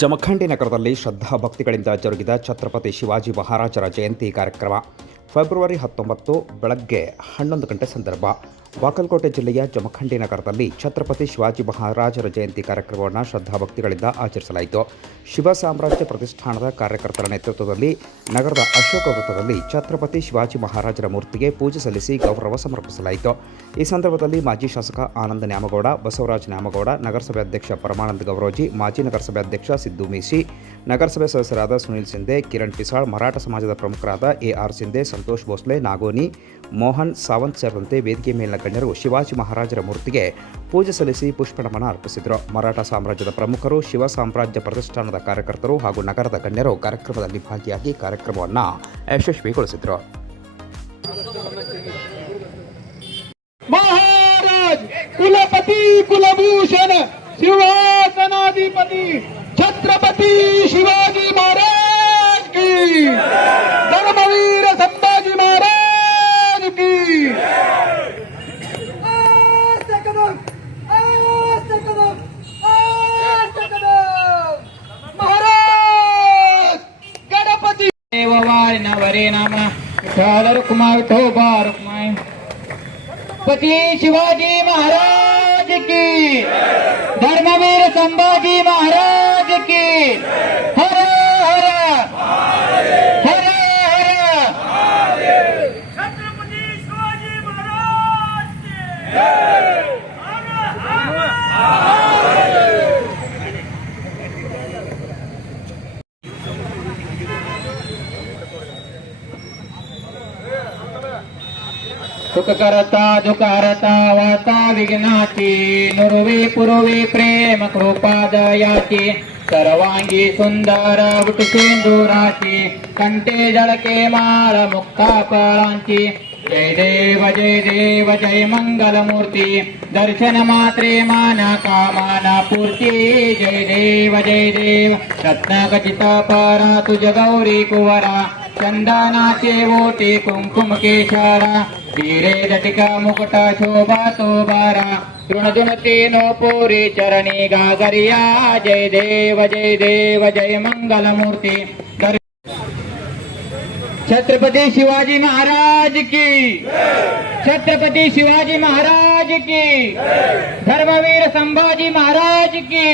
ಜಮಖಂಡಿ ನಗರದಲ್ಲಿ ಶ್ರದ್ಧಾಭಕ್ತಿಗಳಿಂದ ಜರುಗಿದ ಛತ್ರಪತಿ ಶಿವಾಜಿ ಮಹಾರಾಜರ ಜಯಂತಿ ಕಾರ್ಯಕ್ರಮ ಫೆಬ್ರವರಿ 19 ಬೆಳಗ್ಗೆ 11 ಗಂಟೆ ಸಂದರ್ಭ. ಬಾಗಲಕೋಟೆ ಜಿಲ್ಲೆಯ ಜಮಖಂಡಿ ನಗರದಲ್ಲಿ ಛತ್ರಪತಿ ಶಿವಾಜಿ ಮಹಾರಾಜರ ಜಯಂತಿ ಕಾರ್ಯಕ್ರಮವನ್ನು ಶ್ರದ್ಧಾಭಕ್ತಿಗಳಿಂದ ಆಚರಿಸಲಾಯಿತು. ಶಿವ ಸಾಮ್ರಾಜ್ಯ ಪ್ರತಿಷ್ಠಾನದ ಕಾರ್ಯಕರ್ತರ ನೇತೃತ್ವದಲ್ಲಿ ನಗರದ ಅಶೋಕ ವೃತ್ತದಲ್ಲಿ ಛತ್ರಪತಿ ಶಿವಾಜಿ ಮಹಾರಾಜರ ಮೂರ್ತಿಗೆ ಪೂಜೆ ಸಲ್ಲಿಸಿ ಗೌರವ ಸಮರ್ಪಿಸಲಾಯಿತು. ಈ ಸಂದರ್ಭದಲ್ಲಿ ಮಾಜಿ ಶಾಸಕ ಆನಂದ ನ್ಯಾಮಗೌಡ, ಬಸವರಾಜ ನ್ಯಾಮಗೌಡ, ನಗರಸಭೆ ಅಧ್ಯಕ್ಷ ಪರಮಾನಂದ ಗೌರೋಜಿ, ಮಾಜಿ ನಗರಸಭೆ ಅಧ್ಯಕ್ಷ ಸಿದ್ದು ಮೀಸಿ, ನಗರಸಭೆ ಸದಸ್ಯರಾದ ಸುನೀಲ್ ಸಿಂಧೆ, ಕಿರಣ್ ಪಿಸಾಳ್, ಮರಾಠ ಸಮಾಜದ ಪ್ರಮುಖರಾದ ಎಆರ್ ಸಿಂಧೆ, ಸಂತೋಷ್ ಭೋಸ್ಲೆ, ನಾಗೋನಿ, ಮೋಹನ್ ಸಾವಂತ್ ಸೇರಿದಂತೆ ವೇದಿಕೆ ಮೇಲಿನ ಗಣ್ಯರು ಶಿವಾಜಿ ಮಹಾರಾಜರ ಮೂರ್ತಿಗೆ ಪೂಜೆ ಸಲ್ಲಿಸಿ ಪುಷ್ಪನಮನ ಅರ್ಪಿಸಿದರು. ಮರಾಠ ಸಾಮ್ರಾಜ್ಯದ ಪ್ರಮುಖರು, ಶಿವ ಸಾಮ್ರಾಜ್ಯ ಪ್ರತಿಷ್ಠಾನದ ಕಾರ್ಯಕರ್ತರು ಹಾಗೂ ನಗರದ ಗಣ್ಯರು ಕಾರ್ಯಕ್ರಮದಲ್ಲಿ ಭಾಗಿಯಾಗಿ ಕಾರ್ಯಕ್ರಮವನ್ನು ಯಶಸ್ವಿಗೊಳಿಸಿದರು. महाराज कुलपति कुलभूषण सिंहासनाधिपति छत्रपति शिवाजी महाराज की, धर्मवीर संभाजी महाराज की. महाराज गणपती देववारी नवरे नाम विठ्ठल रुक्माई विठोबा रुक्माई पति शिवाजी महाराज की, धर्मवीर संभाजी महाराज की. हर हर हर हर छत्रपति शिवाजी महाराज की. सुख करता दुख हरता वार्ता विघ्नाची, नुरवे पुरवे प्रेम कृपा दयाची, सर्वांगी सुंदर वटुसेंदुराची, कंठे जळके माळ मुक्ता फळांची. जय देव जय मंगल मूर्ती, दर्शन मात्रे माना कामाना पूर्ती. जय देव रत्न खचित परा तुझ गौरी कुवरा, चंदनाचे ओटे कुंकुम केशरा, हिरे दटिका मुकुट शोभा तो बारा, तृणधुनते नो पोरी चरणी गागरिया. जय देव जय मंगल मूर्ती. छत्रपति शिवाजी महाराज की, छत्रपति शिवाजी महाराज की, धर्मवीर संभाजी महाराज की.